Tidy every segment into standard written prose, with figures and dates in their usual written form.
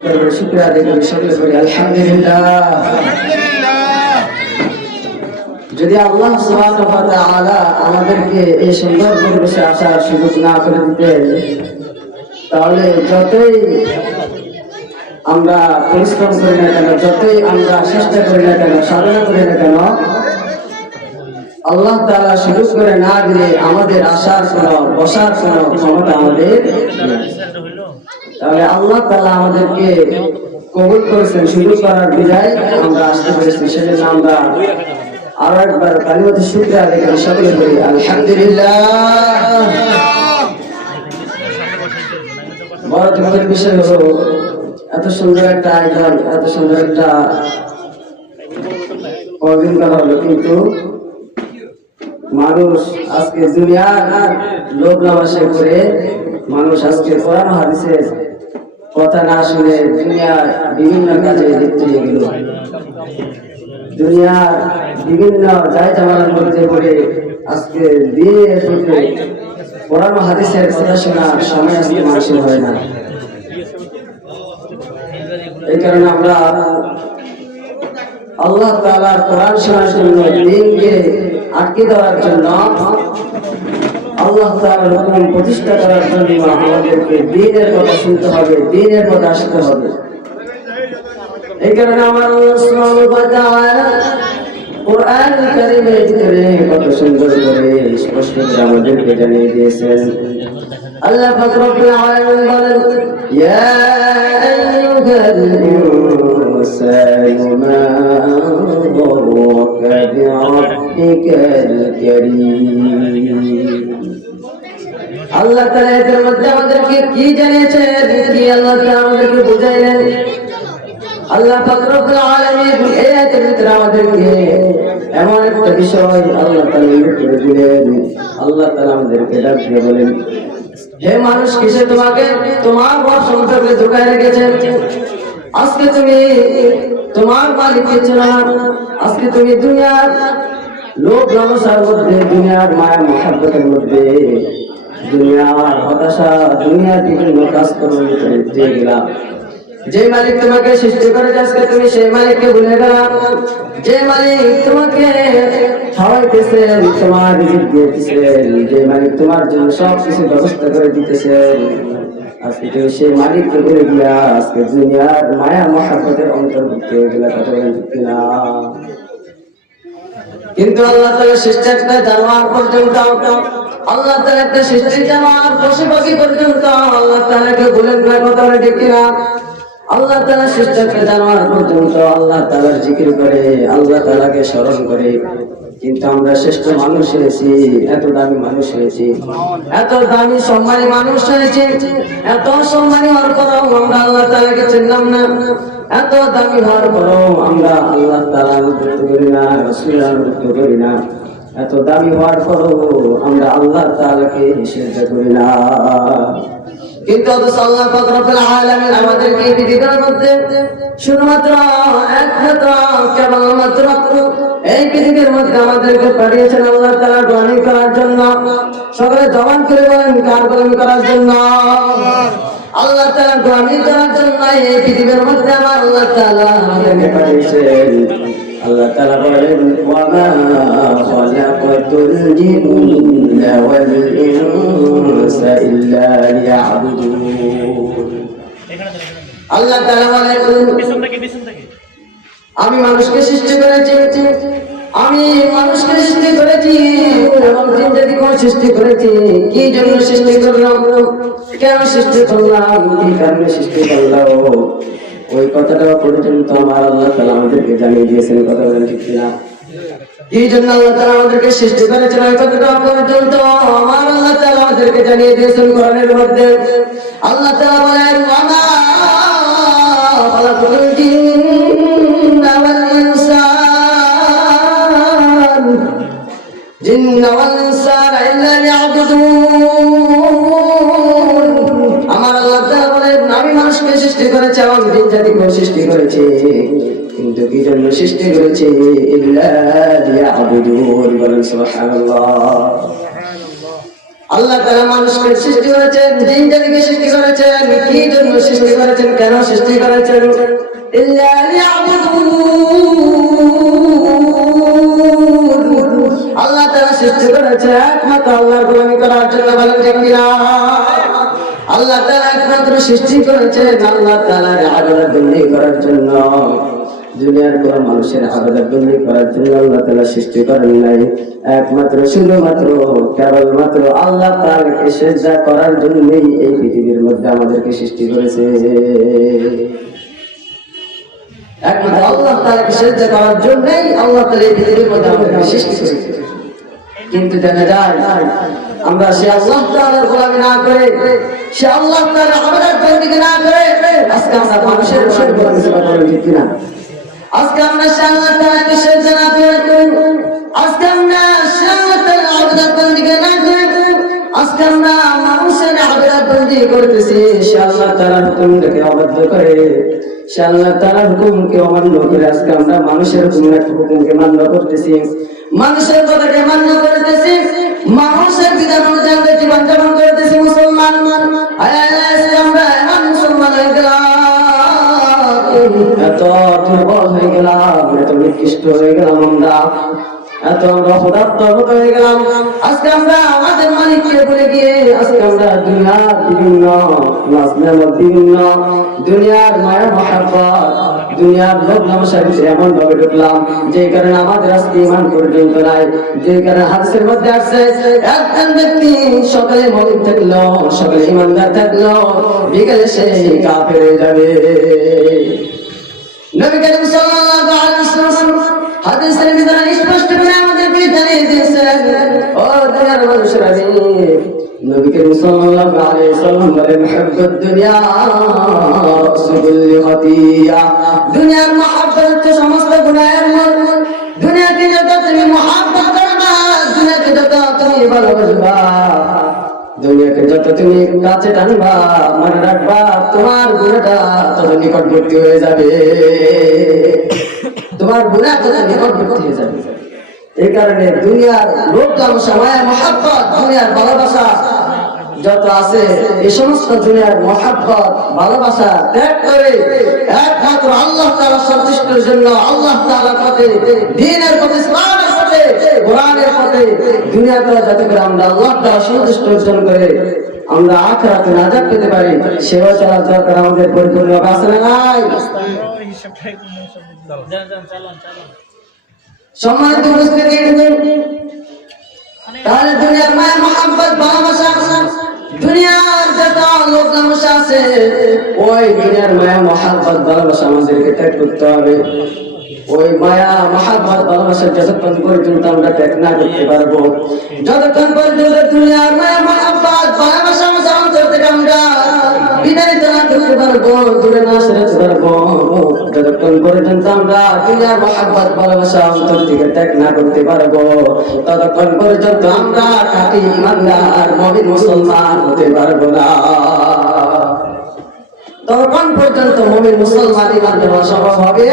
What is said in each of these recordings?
শুকরিয়া আদায় করি, সকলে করি আলহামদুলিল্লাহ। যদি আল্লাহ সুবহানাহু ওয়া তাআলা আমাদেরকে এই সুন্দর পরিবেশে আসার সুযোগ না করে দিতেন, তাহলে যতই আমরা পরিশ্রম করি না কেন, যতই আমরা চেষ্টা করি না কেন, সাধনা করি না কেন, আল্লাহ তাআলা সুযোগ করে না দিলে আমাদের আসার কোনো বসার কোনো ক্ষমতা আমাদের নেই। তাহলে আল্লাহ তাআলা আমাদেরকে কবুল করেছেন, সুযোগ করার বিধায় আমরা আসতে পেরেছি। সেজন্য আমরা আরো একবার কালিমাতুশ শুকরিয়া আদায় করি, সকলে করি আলহামদুলিল্লাহ। বড় দুঃখের বিষয় হলো এত সুন্দর একটা আয়োজন, এত সুন্দর একটা কদিন করা হলো, কিন্তু মানুষ আজকে দুনিয়ার লোভ লালসে করে মানুষ আজকে কোরআন হাদিসের কথা না শুনে দুনিয়ার বিভিন্ন কাজে লিপ্ত হয়ে গেল। দুনিয়ার বিভিন্ন জায় জামানার মধ্যে পড়ে আজকে দিনের প্রতি কোরআন হাদিসের কথা শোনার সময় আজকে মানুষের হয় না। এই কারণে আমরা আল্লাহ তাআলার কোরআন শোনার জন্য, দিনকে আটকে দেওয়ার জন্য, আল্লাহ তাআলার হুকুম প্রতিষ্ঠা করার জন্য আমাদেরকে দ্বীনের কথা শুনতে হবে, দ্বীনের কথা আসতে হবে। এই কারণে আমার আল্লাহ সুবহানাহু ওয়া তাআলা কোরআন কারীমের ভিতরে কত সুন্দর করে স্পষ্ট করে আমাদেরকে জানিয়ে দিয়েছেন। আল্লাহ পাক রব্বুল আলামিন বলেন, ইয়া আইয়ুহাল ইনসানু মা গররাকা বিরাব্বিকাল কারীম। আল্লাহ তাআলা এর মধ্যে আমাদেরকে কি জানিয়েছেন, কি আল্লাহ তাআলা আমাদেরকে বুঝাইলেন। আল্লাহ পাক রব্বুল আলামিন এই আয়াতের ভিতরে আমাদেরকে এমন একটা বিষয় আল্লাহ তাআলা উল্লেখ করে দিলেন। আল্লাহ তাআলা আমাদেরকে ডাক দিয়ে বলেন, হে মানুষ, কিসে তোমাকে তোমার ঘর সংসারে ঢুকায় রেখেছেন? আজকে তুমি তোমার মালিককে চেনো না। আজকে তুমি দুনিয়ার লোভ লালসার মধ্যে, দুনিয়ার মায়া মহব্বতের মধ্যে, দুনিয়ার হতাশা, দুনিয়ার বিভিন্ন কাজকর্মের ভিতরে দিয়ে গেলাম। যে মালিক তোমাকে সৃষ্টি করেছে আজকে তুমি সেই মালিককে ভুলে গেলাম। যে মালিক তোমাকে খাওয়াইতেছেন, তোমার রিজিক দিতেছেন, যে মালিক তোমার জন্য সব কিছু ব্যবস্থা করে দিতেছেন, আজকে তুমি সেই মালিককে ভুলে গিয়া আজকে দুনিয়ার মায়া মহব্বতের অন্তর্ভুক্ত হয়ে গেলা। কথা বলেন ঠিক কিনা? কিন্তু আল্লাহ তাআলা সৃষ্টি একটা জানোয়ার পর্যন্ত, আল্লাহ তাআলা একটা সৃষ্টি জানোয়ার পশু পাখি পর্যন্ত আল্লাহ তাআলাকে ভুলে গেলা। কথা বলেন ঠিক কিনা? আল্লাহ তাআলা সৃষ্টি একটা জানোয়ার পর্যন্ত আল্লাহ তাআলার জিকির করে, আল্লাহ তাআলাকে স্মরণ করে। কিন্তু আমরা শ্রেষ্ঠ মানুষ হয়েছি, এত দামি মানুষ হয়েছি, এত দামি সম্মানী মানুষ হয়েছি, এত সম্মানী হওয়ার পরও আমরা আল্লাহ তাআলাকে চিনলাম না। এত দামি হওয়ার পরও আমরা আল্লাহ তাআলার আনুগত্য করি না, রাসূলের আনুগত্য করি না। এত দামি হওয়ার পরও আমরা আল্লাহ তাআলাকে সিজদা করি না। কিন্তু আল্লাহ পাক রব্বুল আলামিন আমাদেরকে এই পৃথিবীর মধ্যে শুধুমাত্র একমাত্র কেবলমাত্র এই পৃথিবীর মধ্যে আমাদেরকে পাঠিয়েছেন আল্লাহ তাআলা গোলামি করার জন্য। সকলে জবান করে বলেন, কার গোলামি করার জন্য? আল্লাহ তাআলা গোলামি করার জন্য এই পৃথিবীর মধ্যে আমার আল্লাহ তাআলা আমাদেরকে পাঠিয়েছেন। আল্লাহ তাআলা বলেন, ওয়া মা খালাকাতুল জিন্না ওয়াল ইনসা ইল্লা লিয়াবুদুন। আল্লাহ তাআলা বলেন, আমি মানুষকে সৃষ্টি করেছি, আমি মানুষকে সৃষ্টি করেছি এবং জিন জাতিকে সৃষ্টি করেছি। কি জন্য সৃষ্টি করলাম, কেন সৃষ্টি করলাম, কি কারণে সৃষ্টি করলাম, ওই কথাটা পর্যন্ত আমার আল্লাহ তাআলা আমাদেরকে জানিয়ে দিয়েছেন। কথা বলেন ঠিক কিনা? কি জন্য আল্লাহ তাআলা আমাদেরকে সৃষ্টি করেছেন ওই কথাটা পর্যন্ত আমার আল্লাহ তাআলা আমাদেরকে জানিয়ে দিয়েছেন কোরআনের মধ্যে। আল্লাহ তাআলা বলেন, ওয়া মা খালাকাতুল জিন্না ওয়াল ইনসা ইল্লা লিয়াবুদুন। আমার আল্লাহ তাআলা বলেন, আমি মানুষকে সৃষ্টি করেছি এবং জিন জাতিকে সৃষ্টি করেছি, কিন্তু কি জন্য সৃষ্টি করেছি? ইল্লা লিয়াবুদুন। বলেন সুবহানাল্লাহ। আল্লাহ তাআলা মানুষকে সৃষ্টি করেছেন, জিন জাতিকে সৃষ্টি করেছেন, কি জন্য সৃষ্টি করেছেন, কেন সৃষ্টি করেছেন? ইল্লা লিয়াবুদুন। আল্লাহ তাআলা সৃষ্টি করেছে একমাত্র আল্লাহর গোলামি করার জন্য, বলেন ঠিক কিনা? আল্লাহ তাআলা একমাত্র সৃষ্টি করেছেন আল্লাহ তাআলার ইবাদত বন্দেগী করার জন্য। দুনিয়ার কোন মানুষের ইবাদত বন্দেগী করার জন্য আল্লাহ তাআলা সৃষ্টি করেন নাই, একমাত্র শুধুমাত্র কেবলমাত্র আল্লাহ তাআলাকে সিজদা করার জন্যই এই পৃথিবীর মধ্যে আমাদেরকে সৃষ্টি করেছে। একমাত্র আল্লাহ তাআলাকে সিজদা করার জন্যই আল্লাহ তাআলা এই পৃথিবীর মধ্যে আমাদেরকে সৃষ্টি করেছে। কিন্তু দেখা যায় আমরা সে আল্লাহ তাআলার গোলামি না করে, সে আল্লাহ তাআলার ইবাদত বন্দেগী না করে আজকে আমরা মানুষের গোলামি করি, ঠিক কিনা? আজকে আমরা সে আল্লাহ তাআলাকে সিজদা না করে, আজকে আমরা সে আল্লাহ তাআলার ইবাদত বন্দেগী না করে, আজকে আমরা মানুষের ইবাদত বন্দেগী করতেছি। সে আল্লাহ তাআলার হুকুমকে অবাধ্য করে, সে আল্লাহ তাআলার হুকুমকে অমান্য করে আজকে আমরা মানুষের হুকুমকে মান্য করতেছি, মানুষের কথাকে মান্য করতেছি, মানুষের বিধান অনুযায়ী আমরা জীবন যাপন করতেছি। মুসলমান আমরা এমন মুসলমান হয়ে গেলাম, এত দুর্বল হয়ে গেলাম, এত নিকৃষ্ট হয়ে গেলাম, আমরা এত আমরা হতাহত হয়ে গেলাম। আজকে আমরা আমাদের মালিককে ভুলে গিয়ে আজকে আমরা দুনিয়ার বিভিন্ন নাজ-নেয়ামত, বিভিন্ন দুনিয়ার মায়া মহাব্বত, দুনিয়ার লোভ লালসার ভিতরে এমন ভাবে ঢুকলাম যে কারণে আমাদের আজকে ঈমান পর্যন্ত নাই। যে কারণে হাদিসের মধ্যে আসছে একজন ব্যক্তি সকালে মুমিন থাকলো, সকালে ঈমানদার থাকলো, বিকেলে সে কাফের হয়ে যাবে। নবী করিম সাল্লাল্লাহু আলাইহি ওয়াসাল্লাম হাদিসের ভিতরে স্পষ্ট করে আমাদেরকে জানিয়ে দিয়েছেন, ও দুনিয়ার মানুষেরা, নবী করিম সাল্লাল্লাহু আলাইহি ওয়াসাল্লাম বলেন, হুব্বুদ দুনিয়া রাসুল খাতিয়া। দুনিয়ার মহব্বত হচ্ছে সমস্ত গুনাহের মূল। দুনিয়াকে যত তুমি মহব্বত করবা, দুনিয়াকে যত তুমি ভালোবাসবা, দুনিয়াকে যত তুমি কাছে টানবা, মনে রাখবা তোমার গুনাহটা তত নিকটবর্তী হয়ে যাবে, তোমার গুনাহ তত নিকটবর্তী হয়ে যাবে। এই কারণে দুনিয়ার লোভ লালসা, মায়া মহব্বত, দুনিয়ার ভালোবাসা যত আছে, এই সমস্ত দুনিয়ার মহব্বত ভালোবাসা ত্যাগ করে একমাত্র আল্লাহ তাআলার সন্তুষ্টির জন্য, আল্লাহ তাআলার পথে, দ্বীনের পথে, ইসলামের পথে, কোরআনের পথে দুনিয়াতে যাতে করে আমরা আল্লাহ তাআলার সন্তুষ্টি অর্জন করে আমরা আখিরাতে নাজাত পেতে পারি, সেবা চলার দরকার আমাদের পরিপূর্ণভাবে আছে না নাই? সম্মানিত উপস্থিতি, তাহলে দুনিয়ার মায়া মহব্বত ভালোবাসা, দুনিয়ার যত লোভ লালসা আছে, ওই দুনিয়ার মায়া মহব্বত ভালোবাসা আমাদেরকে ত্যাগ করতে হবে। ওই মায়া মহব্বত ভালোবাসা যতক্ষণ পর্যন্ত আমরা ত্যাগ না করতে পারবো, যতক্ষণ পর্যন্ত দুনিয়ার মায়া মহব্বত ভালোবাসা আমাদের অন্তর থেকে আমরা বিতাড়িত না করতে পারবো, দূরে না সরাতে পারবো, যতক্ষণ পর্যন্ত আমরা দুনিয়ার মহব্বত ভালোবাসা অন্তর থেকে ত্যাগ না করতে পারবো, ততক্ষণ পর্যন্ত আমরা খাঁটি ঈমানদার মুমিন মুসলমান হতে পারবো না। ততক্ষণ পর্যন্ত মুমিন মুসলমান ঈমানদার হওয়া সম্ভব হবে?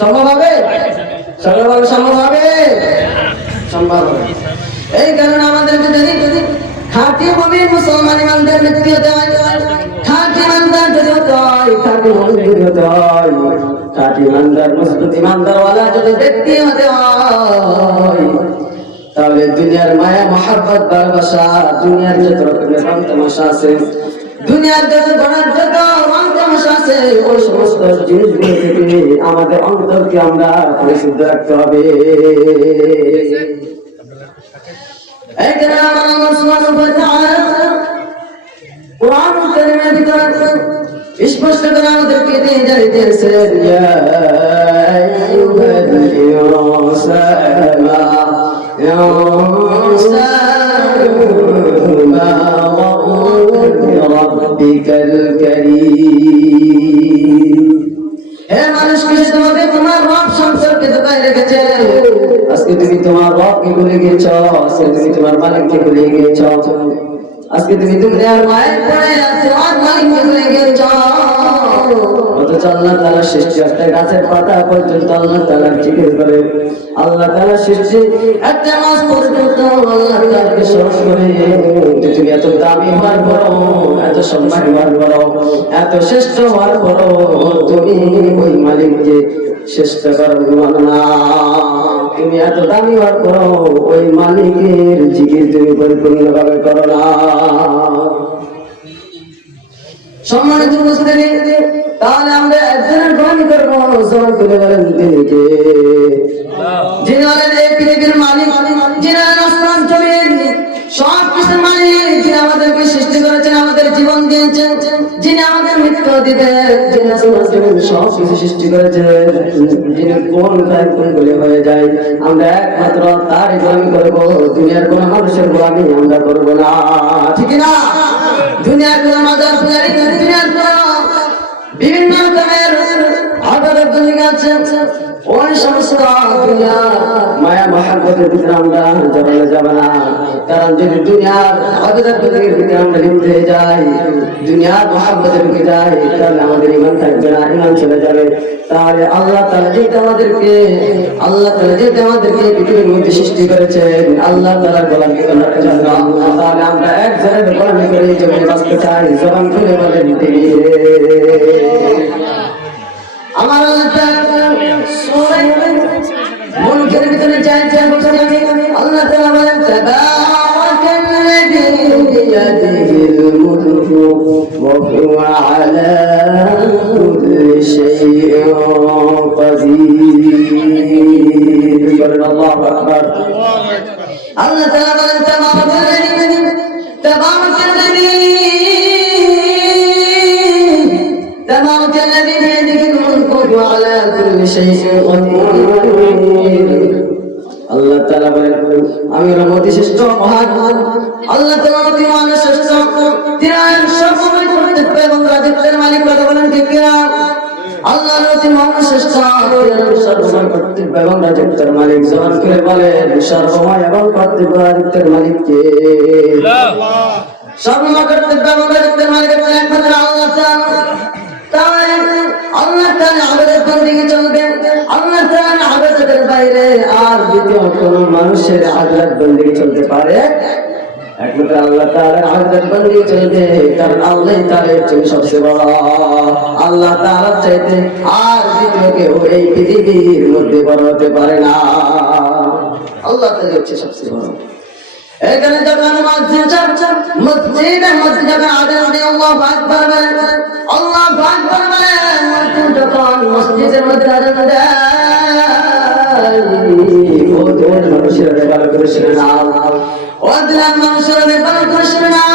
সম্ভব হবে? সম্ভব হবে? সম্ভব হবে। এই কারণে আমাদেরকে যদি খাঁটি মুমিন মুসলমান ঈমানদার ব্যক্তি হতে হয়, খাঁটি ঈমানদার যদি হতে হয়, খাঁটি মুমিন যদি হতে হয়, খাঁটি ঈমানদার মজবুত ঈমানদারওয়ালা যদি ব্যক্তি হতে হয়, তাহলে দুনিয়ার মায়া মহব্বত ভালোবাসা, দুনিয়ার যত রকমের রং তামাশা আছে, দুনিয়ার যত গণার যত রং তামাশা আছে, ওই সমস্ত জিনিসগুলো থেকে আমাদের অন্তরকে আমরা পরিশুদ্ধ রাখতে হবে। এই কারণে আল্লাহ সুবহানাহু ওয়া তাআলা কুরআনুল কারীমের ভিতরে স্পষ্ট করে আমাদেরকে জানিয়ে দিয়েছেন, ইয়া আইয়ুহাল ইনসানু ইয়া মা রাব্বিকাল কারীম। হে মানুষ, কি তোমাকে তোমার রব সম্পর্কে ধোঁকায় রেখেছে? আজকে তুমি তোমার রবকে ভুলে গেছো, আজকে তুমি তোমার মালিককে ভুলে গেছো, আজকে তুমি দুনিয়ার মায়ের পড়ে তোমার মালিককে ভুলে গেছো। অথচ অথচ আল্লাহ তাআলা সৃষ্টি একটা গাছের পাতা পর্যন্ত আল্লাহ তাআলা জিকির করে, আল্লাহ তাআলা সৃষ্টি একটা মাছ পর্যন্ত আল্লাহ তাআলাকে স্মরণ করে। তুমি এত দামি হওয়ার পরও, এত সম্মান হওয়ার পরও, এত শ্রেষ্ঠ হওয়ার পরও তুমি ওই মালিককে শ্রেষ্ঠ করো না। তুমি এত দামি হওয়ার পরও ওই মালিকের জিকির তুমি পরিপূর্ণভাবে করো না। সম্মানিত উপস্থিতি, তাহলে আমরা একজনের গোলামি করবো, জবান তুলে বলেন তিনি কে? যিনি হলেন এই পৃথিবীর মালিক, যিনি হলেন আসমান জমিন সব কিছুর মালিক, যিনি আমাদেরকে সৃষ্টি করেছেন, আমাদের জীবন দিয়েছেন, যিনি আমাদের মৃত্যু দিবেন, যিনি আসমান জমিন সব কিছু সৃষ্টি করেছেন, যিনি কোন গুলি হয়ে যায় আমরা একমাত্র তারই গোলামি করবো। দুনিয়ার কোন মানুষের গোলামি আমরা করবো না, ঠিক না? দুনিয়ার কোন মাজার পূজারী, দুনিয়ার কোন বিভিন্ন রকমের আদরের দুনিয়া আছে, ওই সমস্ত দুনিয়া মায়া মহাব্বতের ভিতরে আমরা জড়ানো যাবে না। কারণ যদি দুনিয়ার আদরের দুনিয়ার ভিতরে আমরা লিপ্ত হয়ে যাই, দুনিয়ার মহাব্বতে ঢুকে যাই, তাহলে আমাদের ঈমান থাকবে না, ঈমান চলে যাবে। তাহলে আল্লাহ তাআলা যেটা আমাদেরকে পৃথিবীর মধ্যে সৃষ্টি করেছেন, আল্লাহ তাআলার গোলামি করার জন্য, তাহলে আমরা একজনের গোলামি করে জমিনে বাঁচতে চাই। জবান খুলে বলেন তিনি কে? আমার আল্লাহ সূরা মুলকের ভিতরে চাই বছর আমি আল্লাহ তাআলা বলেন তাবারাকাল্লাযী বিয়াদিহিল মুলকু ওয়া হুয়া আলা কুল্লি শাইইন কাদির। বলেন আল্লাহু আকবার। আল্লাহ তাআলা বলেন তাবারাকাল্লাযী বিয়াদিহিল মুলকু ওয়া আলা কুল্লি শাইইন কাদির। আল্লাহ তাআলা বলেন আমি হলাম অতি শ্রেষ্ঠ মহান, আল্লাহ তাআলা অতি মহান শ্রেষ্ঠ, তিনি সর্বময় কর্তৃত্ব এবং রাজত্বের মালিক। কথা বলেন ঠিক কিনা? আল্লাহ অতি মহান শ্রেষ্ঠ, সর্বময় কর্তৃত্ব এবং রাজত্বের মালিক। জবান করে বলেন সর্বময় এবং কর্তৃত্ব রাজত্বের মালিক কে? সর্বময় কর্তৃত্ব এবং রাজত্বের মালিক হচ্ছেন একমাত্র আল্লাহ তাআলা। তাই আল্লাহ তাআলা আবাদত বন্দেগী চলবে, আল্লাহ তাআলা আবাদতের বাইরে আর দ্বিতীয় কোন মানুষের আবাদত বন্দেগী চলতে পারে? একমাত্র আল্লাহ তাআলার আবাদত বন্দেগী চলবে, কারণ আল্লাহ তাআলা হচ্ছেন সবচেয়ে বড়। আল্লাহ তাআলার চাইতে আর দ্বিতীয় কেউ এই পৃথিবীর মধ্যে বড় হতে পারে না। আল্লাহ তাআলা হচ্ছে সবচেয়ে বড়। এখানে যখন মসজিদের মধ্যে যখন আদেশ দিয়ে আল্লাহু আকবার বলেন, আল্লাহু আকবার বলেন, যখন মসজিদের মধ্যে আদেশ দেয় ও দিনের মানুষেরা ভালো করে শুনে নাও, ও দিনের মানুষেরা ভালো করে শুনে নাও।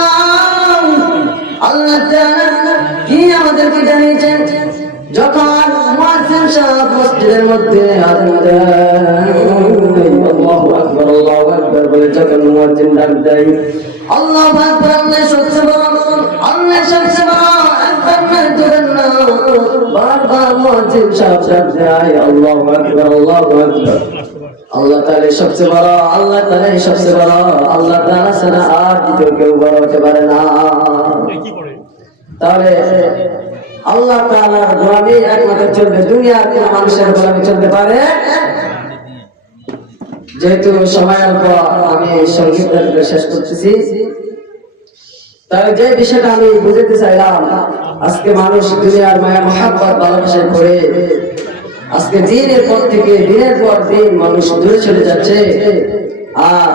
আল্লাহ তাআলা কি আমাদেরকে জানিয়েছেন? যখন মুয়াজ্জিন সাহেব মসজিদের মধ্যে আযান দেয়, আল্লাহু আকবার আল্লাহু আকবার বলে যখন মুয়াজ্জিন ডাক দেয়, আল্লাহু আকবার আল্লাহ সবচেয়ে বড়, আল্লাহ সবচেয়ে বড়, আকবার নয় দুরের না। বারবার মুয়াজ্জিন সাহেব ডাক দেয় আল্লাহু আকবার আল্লাহু আকবার। আল্লাহ তাআলা সবচেয়ে বড়, আল্লাহ তাআলা সবচেয়ে বড়, আল্লাহ তাআলা ছাড়া আর দ্বিতীয় কেউ বড় হতে পারে না। তাহলে আল্লাহ তাআলার গোলামি একমাত্র চলবে, দুনিয়ার কোন মানুষের গোলামি চলতে পারে? যেহেতু সময়ের পর আমি সংক্ষিপ্ত শেষ করতেছি, তাহলে যে বিষয়টা আমি বুঝাতে চাইলাম, আজকে মানুষ দুনিয়ার মায়া মহাব্বত ভালোবাসায় পড়ে আজকে দিনের পর থেকে দিনের পর দিন মানুষ দূরে চলে যাচ্ছে, আর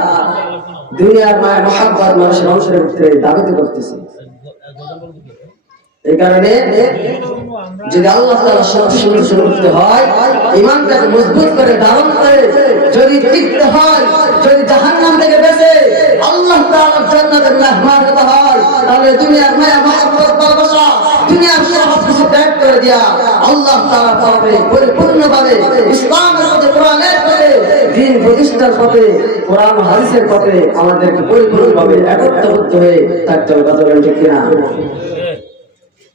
দুনিয়ার মায়া মহাব্বত মানুষের অংশের ভিতরে দাবিত করতেছে। এই কারণে যদি আল্লাহ তাআলা সবসময় শুনতে হয়, ঈমানটাকে মজবুত করে ধারণ করে যদি টিকতে হয়, যদি জাহান্নাম থেকে বেঁচে আল্লাহ তাআলার জান্নাতের মেহমান হতে হয়, তাহলে দুনিয়ার মায়া মহব্বত ভালোবাসা, দুনিয়ার সব কিছু ত্যাগ করে দিয়া আল্লাহ তাআলার পথে পরিপূর্ণভাবে ইসলামের পথে, কোরআনের পথে, দ্বীন প্রতিষ্ঠার পথে, কোরআন হাদিসের পথে আমাদেরকে পরিপূর্ণভাবে একত্রবদ্ধ হয়ে থাকতে হবে। কথা বলেন ঠিক কিনা?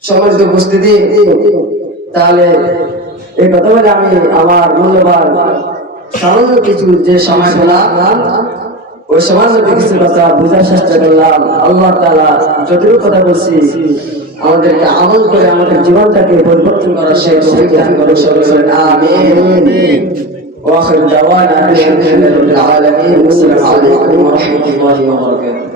সমাজ উপস্থিতি, তাহলে এই কথা বলে আমি আমার মূল্যবান সামান্য কিছু যে সময় পেলাম, ওই সামান্য কিছু কথা বোঝার চেষ্টা করলাম। আল্লাহ তাআলা যতটুকু কথা বলছি আমাদেরকে আমল করে আমাদের জীবনটাকে পরিবর্তন করার সেই তৌফিক দান করুন। সকলে বলেন আমিন। ওয়া আখির দাওয়ানা আলহামদুলিল্লাহি রাব্বিল আলামিন। আসসালামু আলাইকুম ওয়া রাহমাতুল্লাহি ওয়া বারাকাতুহু।